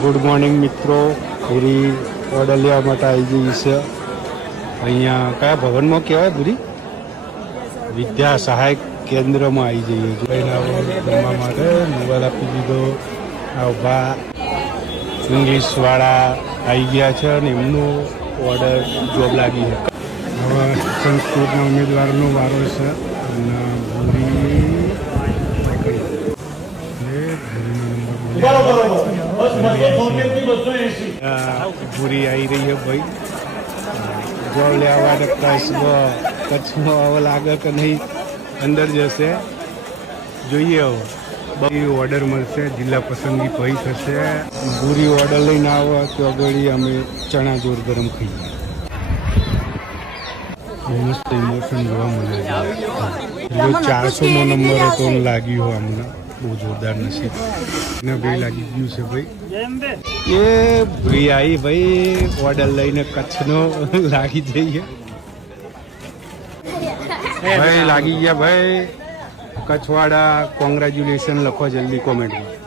Good morning મિત્રો, પૂરી order લેવા માટે આવી જઈ છે. અહીંયા કયા ભવનમાં કહેવાય? પૂરી વિદ્યા સહાયક કેન્દ્રમાં આવી જઈએ. જમવા માટે મોબાઈલ આપી દીધો. આ ઉભા ઇંગ્લિશવાળા આવી ગયા છે અને એમનું ઓર્ડર જોબ લાગી છે. હવે સંસ્કૃતના ઉમેદવારનો વારો છે અને પૂરી આવી રહી છે ભાઈ. જોબ લેવા કચ્છમાં હવે લાગે કે નહીં અંદર જશે, જોઈએ હવે ઓર્ડર મળશે. જિલ્લા પસંદગી પછી થશે. પૂરી ઓર્ડર લઈને આવે તો આગળ અમે ચણા જોર ગરમ ખાઈએ. મસ્ત ઇમોશન જોવા મળે છે. 400મો નંબર હતો લાગ્યું હોય અમને. બહુ જોરદાર નસીબ ને ભાઈ લાગી ગયું છે ભાઈ. એ ભાઈ આવી ભાઈ ઓર્ડર લઈને કચ્છનો લાગી જઈએ ભાઈ. લાગી ગયા ભાઈ. કચ્છવાળા કોંગ્રેચ્યુલેશન લખો જલ્દી કોમેન્ટમાં.